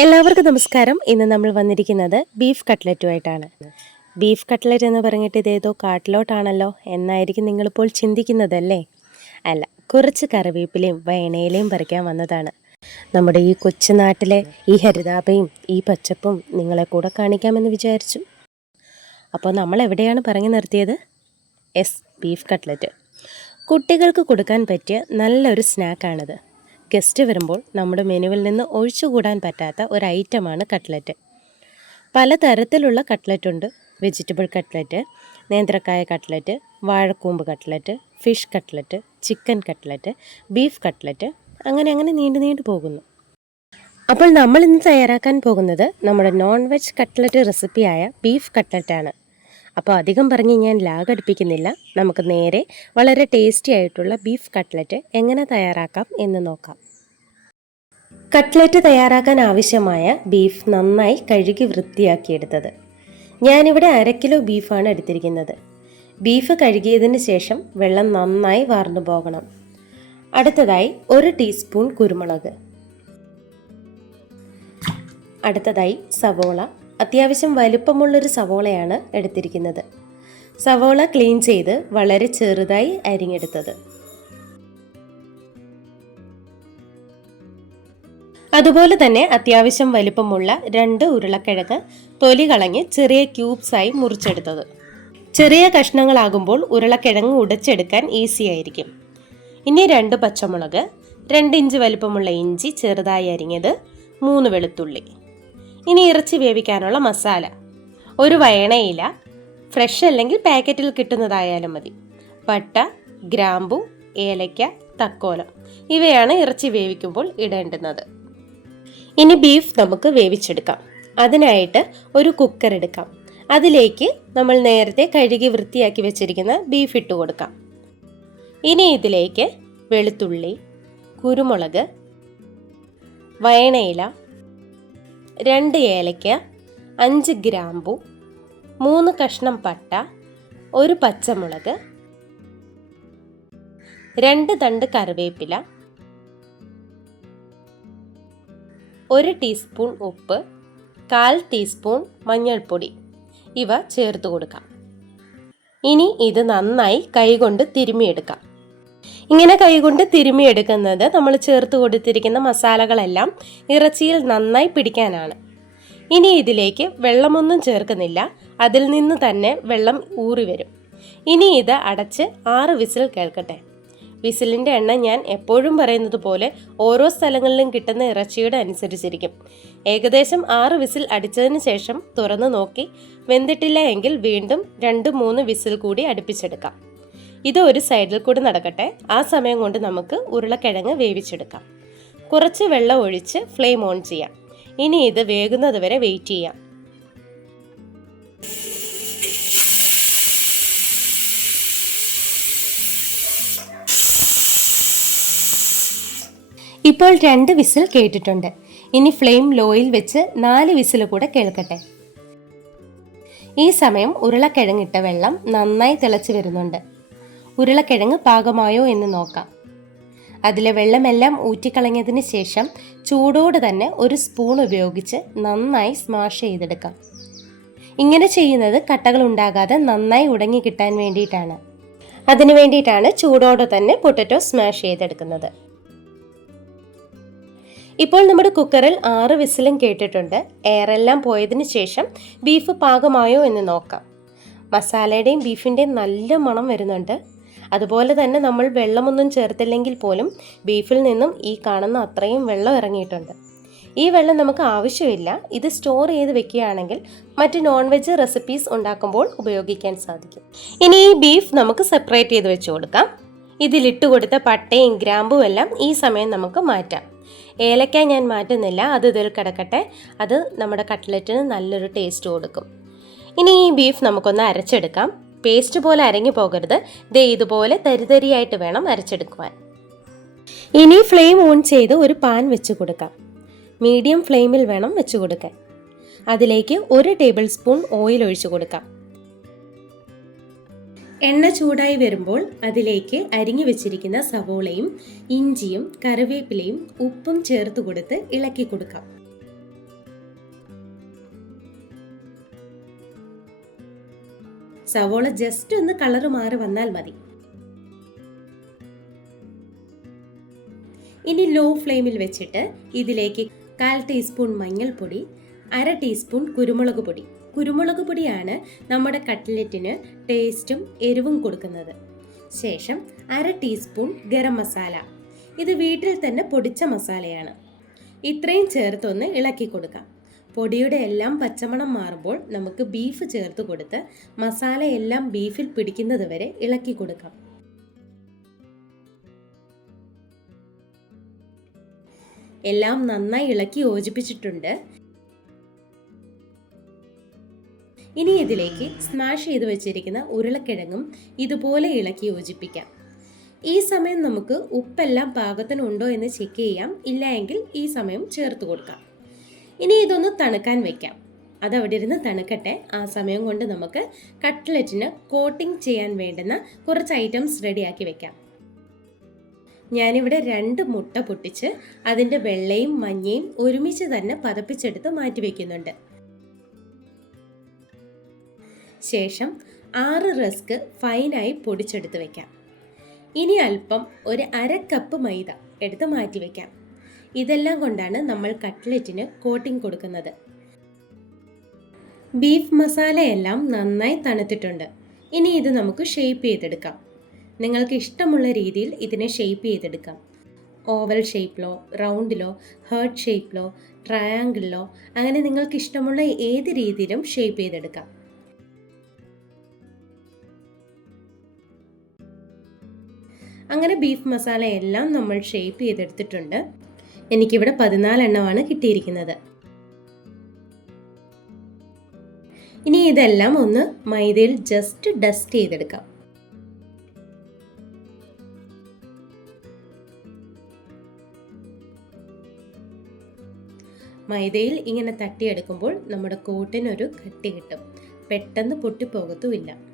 എല്ലാവർക്കും നമസ്കാരം. ഇന്ന് നമ്മൾ വന്നിരിക്കുന്നത് ബീഫ് കട്ട്ലറ്റുമായിട്ടാണ്. ബീഫ് കട്ട്ലറ്റ് എന്ന് പറഞ്ഞിട്ട് ഇതേതോ കാട്ടിലോട്ടാണല്ലോ എന്നായിരിക്കും നിങ്ങളിപ്പോൾ ചിന്തിക്കുന്നതല്ലേ? അല്ല കുറച്ച് കറിവേപ്പിലയും വേണയിലയും പറിക്കാൻ വന്നതാണ്. നമ്മുടെ ഈ കൊച്ചു നാട്ടിലെ ഈ ഹരിതാപയും ഈ പച്ചപ്പും നിങ്ങളെ കൂടെ കാണിക്കാമെന്ന് വിചാരിച്ചു. അപ്പോൾ നമ്മൾ എവിടെയാണ് പറഞ്ഞു നിർത്തിയത്? എസ് ബീഫ് കട്ട്ലറ്റ്. കുട്ടികൾക്ക് കൊടുക്കാൻ പറ്റിയ നല്ലൊരു സ്നാക്കാണിത്. ഗസ്റ്റ് വരുമ്പോൾ നമ്മുടെ മെനുവിൽ നിന്ന് ഒഴിച്ചുകൂടാൻ പറ്റാത്ത ഒരു ഐറ്റമാണ് കട്ട്ലറ്റ്. പലതരത്തിലുള്ള കട്ട്ലറ്റ് ഉണ്ട്. വെജിറ്റബിൾ കട്ട്ലറ്റ് നേന്ത്രക്കായ cutlet വാഴക്കൂമ്പ് cutlet fish cutlet chicken cutlet beef cutlet അങ്ങനെ അങ്ങനെ നീണ്ടു നീണ്ടു പോകുന്നു. അപ്പോൾ നമ്മൾ ഇന്ന് തയ്യാറാക്കാൻ പോകുന്നത് നമ്മുടെ നോൺ വെജ് കട്ട്ലറ്റ് റെസിപ്പിയായ ബീഫ് കട്ട്ലറ്റാണ് അപ്പോൾ അധികം പറഞ്ഞ് ഞാൻ ലാഗടിപ്പിക്കുന്നില്ല നമുക്ക് നേരെ വളരെ ടേസ്റ്റി ആയിട്ടുള്ള ബീഫ് കട്ട്ലറ്റ് എങ്ങനെ തയ്യാറാക്കാം എന്ന് നോക്കാം. കട്ട്ലറ്റ് തയ്യാറാക്കാൻ ആവശ്യമായ ബീഫ് നന്നായി കഴുകി വൃത്തിയാക്കിയെടുത്തത്. ഞാനിവിടെ അര കിലോ ബീഫാണ് എടുത്തിരിക്കുന്നത്. ബീഫ് കഴുകിയതിന് ശേഷം വെള്ളം നന്നായി വാർന്നു പോകണം. അടുത്തതായി ഒരു ടീസ്പൂൺ കുരുമുളക്. അടുത്തതായി സവോള. അത്യാവശ്യം വലുപ്പമുള്ളൊരു സവോളയാണ് എടുത്തിരിക്കുന്നത്. സവോള ക്ലീൻ ചെയ്ത് വളരെ ചെറുതായി അരിഞ്ഞെടുത്തത്. അതുപോലെ തന്നെ അത്യാവശ്യം വലിപ്പമുള്ള രണ്ട് ഉരുളക്കിഴങ്ങ് തൊലി കളഞ്ഞ് ചെറിയ ക്യൂബ്സായി മുറിച്ചെടുത്തത്. ചെറിയ കഷ്ണങ്ങളാകുമ്പോൾ ഉരുളക്കിഴങ്ങ് ഉടച്ചെടുക്കാൻ ഈസി ആയിരിക്കും. ഇനി രണ്ട് പച്ചമുളക് രണ്ട് ഇഞ്ച് വലിപ്പമുള്ള ഇഞ്ചി ചെറുതായി അരിഞ്ഞത് മൂന്ന് വെളുത്തുള്ളി. ഇനി ഇറച്ചി വേവിക്കാനുള്ള മസാല. ഒരു വയണയില ഫ്രഷ് അല്ലെങ്കിൽ പാക്കറ്റിൽ കിട്ടുന്നതായാലും മതി. പട്ട ഗ്രാമ്പു ഏലയ്ക്ക തക്കോലം ഇവയാണ് ഇറച്ചി വേവിക്കുമ്പോൾ ഇടേണ്ടുന്നത്. ഇനി ബീഫ് നമുക്ക് വേവിച്ചെടുക്കാം. അതിനായിട്ട് ഒരു കുക്കർ എടുക്കാം. അതിലേക്ക് നമ്മൾ നേരത്തെ കഴുകി വൃത്തിയാക്കി വെച്ചിരിക്കുന്ന ബീഫ് ഇട്ട് കൊടുക്കാം. ഇനി ഇതിലേക്ക് വെളുത്തുള്ളി കുരുമുളക് വയണയില രണ്ട് ഏലയ്ക്ക അഞ്ച് ഗ്രാമ്പു മൂന്ന് കഷ്ണം പട്ട ഒരു പച്ചമുളക് രണ്ട് തണ്ട് കറിവേപ്പില ഒരു ടീസ്പൂൺ ഉപ്പ് കാൽ ടീസ്പൂൺ മഞ്ഞൾപ്പൊടി. ഇവ ചേർത്ത് കൊടുക്കാം. ഇനി ഇത് നന്നായി കൈകൊണ്ട് തിരുമിയെടുക്കാം ഇങ്ങനെ കൈകൊണ്ട് തിരുമിയെടുക്കുന്നത് നമ്മൾ ചേർത്ത് കൊടുത്തിരിക്കുന്ന മസാലകളെല്ലാം ഇറച്ചിയിൽ നന്നായി പിടിക്കാനാണ്. ഇനി ഇതിലേക്ക് വെള്ളമൊന്നും ചേർക്കുന്നില്ല. അതിൽ നിന്ന് തന്നെ വെള്ളം ഊറി വരും ഇനി ഇത് അടച്ച് ആറ് വിസിൽ കേൾക്കട്ടെ. വിസിലിന്റെ എണ്ണം ഞാൻ എപ്പോഴും പറയുന്നത് പോലെ ഓരോ സ്ഥലങ്ങളിലും കിട്ടുന്ന ഇറച്ചിയുടെ അനുസരിച്ചിരിക്കും. ഏകദേശം ആറ് വിസിൽ അടിച്ചതിന് ശേഷം തുറന്നു നോക്കി വെന്തിട്ടില്ല എങ്കിൽ വീണ്ടും രണ്ട് മൂന്ന് വിസിൽ കൂടി അടുപ്പിച്ചെടുക്കാം. ഇത് ഒരു സൈഡിൽ കൂടി നടക്കട്ടെ. ആ സമയം കൊണ്ട് നമുക്ക് ഉരുളക്കിഴങ്ങ് വേവിച്ചെടുക്കാം. കുറച്ച് വെള്ളം ഒഴിച്ച് ഫ്ലെയിം ഓൺ ചെയ്യാം. ഇനി ഇത് വേകുന്നത് വരെ വെയിറ്റ് ചെയ്യാം. ഇപ്പോൾ രണ്ട് വിസിൽ കേട്ടിട്ടുണ്ട്. ഇനി ഫ്ലെയിം ലോയിൽ വെച്ച് നാല് വിസിൽ കൂടെ കേൾക്കട്ടെ. ഈ സമയം ഉരുളക്കിഴങ്ങിട്ട വെള്ളം നന്നായി തിളച്ച് വരുന്നുണ്ട്. ഉരുളക്കിഴങ്ങ് പാകമായോ എന്ന് നോക്കാം. അതിലെ വെള്ളമെല്ലാം ഊറ്റിക്കളഞ്ഞതിന് ശേഷം ചൂടോട് തന്നെ ഒരു സ്പൂൺ ഉപയോഗിച്ച് നന്നായി സ്മാഷ് ചെയ്തെടുക്കാം. ഇങ്ങനെ ചെയ്യുന്നത് കട്ടകൾ ഉണ്ടാകാതെ നന്നായി ഉടങ്ങി കിട്ടാൻ വേണ്ടിയിട്ടാണ്. അതിനു വേണ്ടിയിട്ടാണ് ചൂടോടെ തന്നെ പൊട്ടറ്റോ സ്മാഷ് ചെയ്തെടുക്കുന്നത്. ഇപ്പോൾ നമ്മുടെ കുക്കറിൽ ആറ് വിസിലും കേട്ടിട്ടുണ്ട്. എയറെല്ലാം പോയതിന് ശേഷം ബീഫ് പാകമായോ എന്ന് നോക്കാം. മസാലയുടെയും ബീഫിന്റെയും നല്ല മണം വരുന്നുണ്ട്. അതുപോലെ തന്നെ നമ്മൾ വെള്ളമൊന്നും ചേർത്തില്ലെങ്കിൽ പോലും ബീഫിൽ നിന്നും ഈ കാണുന്ന അത്രയും വെള്ളം ഇറങ്ങിയിട്ടുണ്ട്. ഈ വെള്ളം നമുക്ക് ആവശ്യമില്ല. ഇത് സ്റ്റോർ ചെയ്ത് വെക്കുകയാണെങ്കിൽ മറ്റ് നോൺ വെജ് റെസിപ്പീസ് ഉണ്ടാക്കുമ്പോൾ ഉപയോഗിക്കാൻ സാധിക്കും. ഇനി ഈ ബീഫ് നമുക്ക് സെപ്പറേറ്റ് ചെയ്ത് വെച്ച് കൊടുക്കാം. ഇതിലിട്ട് കൊടുത്ത പട്ടയും ഗ്രാമ്പും എല്ലാം ഈ സമയം നമുക്ക് മാറ്റാം. ഏലക്ക ഞാൻ മാറ്റുന്നില്ല അത് ഇതിൽ കിടക്കട്ടെ. അത് നമ്മുടെ കട്ട്ലറ്റിന് നല്ലൊരു ടേസ്റ്റ് കൊടുക്കും. ഇനി ഈ ബീഫ് നമുക്കൊന്ന് അരച്ചെടുക്കാം. പേസ്റ്റ് പോലെ അരങ്ങി പോകരുത്. ദേ ഇതുപോലെ തരിതരിയായിട്ട് വേണം അരച്ചെടുക്കുവാൻ. ഇനി ഫ്ലെയിം ഓൺ ചെയ്ത് ഒരു പാൻ വെച്ച് കൊടുക്കാം. മീഡിയം ഫ്ലെയിമിൽ വേണം വെച്ച് കൊടുക്കാൻ. അതിലേക്ക് ഒരു ടേബിൾ സ്പൂൺ ഓയിൽ ഒഴിച്ചു കൊടുക്കാം. എണ്ണ ചൂടായി വരുമ്പോൾ അതിലേക്ക് അരിഞ്ഞു വെച്ചിരിക്കുന്ന സവോളയും ഇഞ്ചിയും കറിവേപ്പിലയും ഉപ്പും ചേർത്ത് കൊടുത്ത് ഇളക്കി കൊടുക്കാം. സവോള ജസ്റ്റ് ഒന്ന് കളർ മാറി വന്നാൽ മതി. ഇനി ലോ ഫ്ലെയിമിൽ വെച്ചിട്ട് ഇതിലേക്ക് കാൽ ടീസ്പൂൺ മഞ്ഞൾപ്പൊടി അര ടീസ്പൂൺ കുരുമുളക് പൊടി കുരുമുളക് പൊടിയാണ് നമ്മുടെ കട്ട്ലറ്റിന് ടേസ്റ്റും എരിവും കൊടുക്കുന്നത്. ശേഷം അര ടീസ്പൂൺ ഗരം മസാല. ഇത് വീട്ടിൽ തന്നെ പൊടിച്ച മസാലയാണ്. ഇത്രയും ചേർത്തൊന്ന് ഇളക്കി കൊടുക്കാം. പൊടിയുടെ എല്ലാം പച്ചമണം മാറുമ്പോൾ നമുക്ക് ബീഫ് ചേർത്ത് കൊടുത്ത് മസാല എല്ലാം ബീഫിൽ പിടിക്കുന്നത് വരെ ഇളക്കി കൊടുക്കാം. എല്ലാം നന്നായി ഇളക്കി യോജിപ്പിച്ചിട്ടുണ്ട്. ഇനി ഇതിലേക്ക് സ്മാഷ് ചെയ്ത് വെച്ചിരിക്കുന്ന ഉരുളക്കിഴങ്ങും ഇതുപോലെ ഇളക്കി യോജിപ്പിക്കാം. ഈ സമയം നമുക്ക് ഉപ്പെല്ലാം പാകത്തിനുണ്ടോ എന്ന് ചെക്ക് ചെയ്യാം. ഇല്ല എങ്കിൽ ഈ സമയം ചേർത്ത് കൊടുക്കാം. ഇനി ഇതൊന്ന് തണുക്കാൻ വെക്കാം. അതവിടെ ഇരുന്ന് തണുക്കട്ടെ. ആ സമയം കൊണ്ട് നമുക്ക് കട്ട്ലറ്റിന് കോട്ടിംഗ് ചെയ്യാൻ വേണ്ടുന്ന കുറച്ച് ഐറ്റംസ് റെഡിയാക്കി വെക്കാം. ഞാനിവിടെ രണ്ട് മുട്ട പൊട്ടിച്ച് അതിന്റെ വെള്ളയും മഞ്ഞയും ഒരുമിച്ച് തന്നെ പതപ്പിച്ചെടുത്ത് മാറ്റി വയ്ക്കുന്നുണ്ട് ശേഷം ആറ് റസ്ക് ഫൈനായി പൊടിച്ചെടുത്ത് വയ്ക്കാം ഇനി അല്പം ഒരു അര കപ്പ് മൈദ എടുത്ത് മാറ്റി വയ്ക്കാം ഇതെല്ലാം കൊണ്ടാണ് നമ്മൾ കട്ട്ലറ്റിന് കോട്ടിംഗ് കൊടുക്കുന്നത്. ബീഫ് മസാലയെല്ലാം നന്നായി തണുത്തിട്ടുണ്ട്. ഇനി ഇത് നമുക്ക് ഷേപ്പ് ചെയ്തെടുക്കാം. നിങ്ങൾക്ക് ഇഷ്ടമുള്ള രീതിയിൽ ഇതിനെ ഷേപ്പ് ചെയ്തെടുക്കാം. ഓവൽ ഷേപ്പിലോ റൗണ്ടിലോ ഹേർട്ട് ഷേപ്പിലോ ട്രയാങ്കിളിലോ അങ്ങനെ നിങ്ങൾക്ക് ഇഷ്ടമുള്ള ഏത് രീതിയിലും ഷേപ്പ് ചെയ്തെടുക്കാം. അങ്ങനെ ബീഫ് മസാല എല്ലാം നമ്മൾ ഷേപ്പ് ചെയ്തെടുത്തിട്ടുണ്ട്. എനിക്കിവിടെ പതിനാലെണ്ണമാണ് കിട്ടിയിരിക്കുന്നത്. ഇനി ഇതെല്ലാം ഒന്ന് മൈദയിൽ ജസ്റ്റ് ഡസ്റ്റ് ചെയ്തെടുക്കാം. മൈദയിൽ ഇങ്ങനെ തട്ടിയെടുക്കുമ്പോൾ നമ്മുടെ കോട്ടിനൊരു കട്ടി കിട്ടും. പെട്ടെന്ന് പൊട്ടിപ്പോകത്തുമില്ല.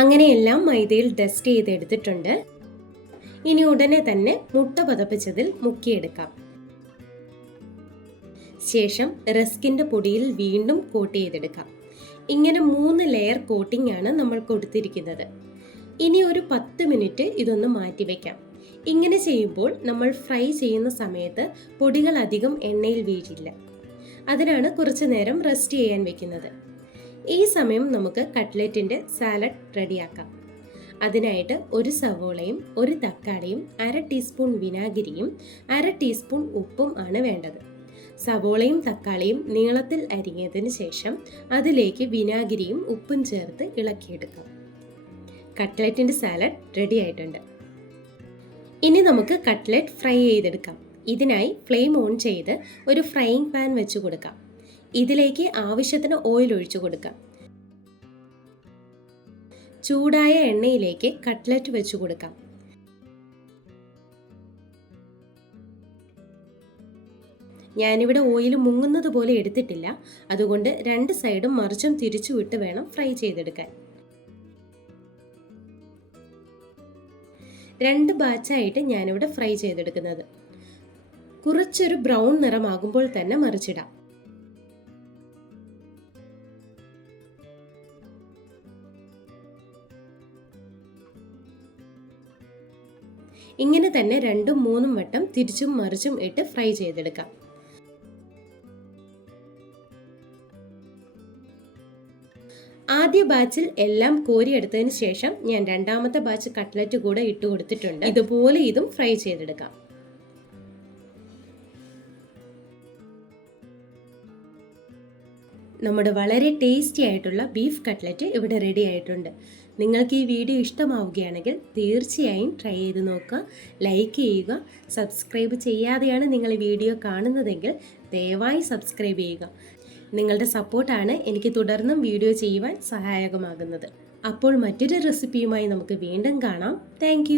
അങ്ങനെയെല്ലാം മൈദയിൽ ഡസ്റ്റ് ചെയ്ത് എടുത്തിട്ടുണ്ട് ഇനി ഉടനെ തന്നെ മുട്ട പതപ്പിച്ചതിൽ മുക്കിയെടുക്കാം. ശേഷം റെസ്കിന്റെ പൊടിയിൽ വീണ്ടും കോട്ട് ചെയ്തെടുക്കാം. ഇങ്ങനെ മൂന്ന് ലെയർ കോട്ടിംഗ് ആണ് നമ്മൾ കൊടുത്തിരിക്കുന്നത്. ഇനി ഒരു പത്ത് മിനിറ്റ് ഇതൊന്ന് മാറ്റി വെക്കാം. ഇങ്ങനെ ചെയ്യുമ്പോൾ നമ്മൾ ഫ്രൈ ചെയ്യുന്ന സമയത്ത് പൊടികൾ അധികം എണ്ണയിൽ വീഴില്ല. അതിനാണ് കുറച്ചു നേരം റെസ്റ്റ് ചെയ്യാൻ വെക്കുന്നത്. ഈ സമയം നമുക്ക് കട്ട്ലറ്റിന്റെ സാലഡ് റെഡിയാക്കാം. അതിനായിട്ട് ഒരു സവോളയും ഒരു തക്കാളിയും അര ടീസ്പൂൺ വിനാഗിരിയും അര ടീസ്പൂൺ ഉപ്പും ആണ് വേണ്ടത്. സവോളയും തക്കാളിയും നീളത്തിൽ അരിഞ്ഞതിന് ശേഷം അതിലേക്ക് വിനാഗിരിയും ഉപ്പും ചേർത്ത് ഇളക്കിയെടുക്കാം. കട്ട്ലറ്റിന്റെ സാലഡ് റെഡി ആയിട്ടുണ്ട്. ഇനി നമുക്ക് കട്ട്ലറ്റ് ഫ്രൈ ചെയ്തെടുക്കാം. ഇതിനായി ഫ്ലെയിം ഓൺ ചെയ്ത് ഒരു ഫ്രൈയിങ് പാൻ വെച്ച് കൊടുക്കാം. ഇതിലേക്ക് ആവശ്യത്തിന് ഓയിൽ ഒഴിച്ചു കൊടുക്കാം. ചൂടായ എണ്ണയിലേക്ക് കട്ട്ലറ്റ് വെച്ചു കൊടുക്കാം. ഞാനിവിടെ ഓയിൽ മുങ്ങുന്നത് പോലെ എടുത്തിട്ടില്ല. അതുകൊണ്ട് രണ്ട് സൈഡും മറിച്ചും തിരിച്ചു വിട്ട് വേണം ഫ്രൈ ചെയ്തെടുക്കാൻ. രണ്ട് ബാച്ചായിട്ട് ഞാനിവിടെ ഫ്രൈ ചെയ്തെടുക്കുന്നത്. കുറച്ചൊരു ബ്രൗൺ നിറമാകുമ്പോൾ തന്നെ മറിച്ചിടാം. ഇങ്ങനെ തന്നെ രണ്ടും മൂന്നും വട്ടം തിരിച്ചും മറിച്ചും ഇട്ട് ഫ്രൈ ചെയ്തെടുക്കാം. ആദ്യ ബാച്ചിൽ എല്ലാം കോരിയെടുത്തതിന് ശേഷം ഞാൻ രണ്ടാമത്തെ ബാച്ച് കട്ട്ലറ്റ് കൂടെ ഇട്ട് കൊടുത്തിട്ടുണ്ട്. ഇതുപോലെ ഇതും ഫ്രൈ ചെയ്തെടുക്കാം. നമ്മുടെ വളരെ ടേസ്റ്റി ആയിട്ടുള്ള ബീഫ് കട്ട്ലറ്റ് ഇവിടെ റെഡി ആയിട്ടുണ്ട്. നിങ്ങൾക്ക് ഈ വീഡിയോ ഇഷ്ടമാവുകയാണെങ്കിൽ തീർച്ചയായും ട്രൈ ചെയ്ത് നോക്കുക ലൈക്ക് ചെയ്യുക സബ്സ്ക്രൈബ് ചെയ്യാതെയാണ് നിങ്ങൾ ഈ വീഡിയോ കാണുന്നതെങ്കിൽ ദയവായി സബ്സ്ക്രൈബ് ചെയ്യുക. നിങ്ങളുടെ സപ്പോർട്ടാണ് എനിക്ക് തുടർന്നും വീഡിയോ ചെയ്യുവാൻ സഹായകമാകുന്നത്. അപ്പോൾ മറ്റൊരു റെസിപ്പിയുമായി നമുക്ക് വീണ്ടും കാണാം. താങ്ക്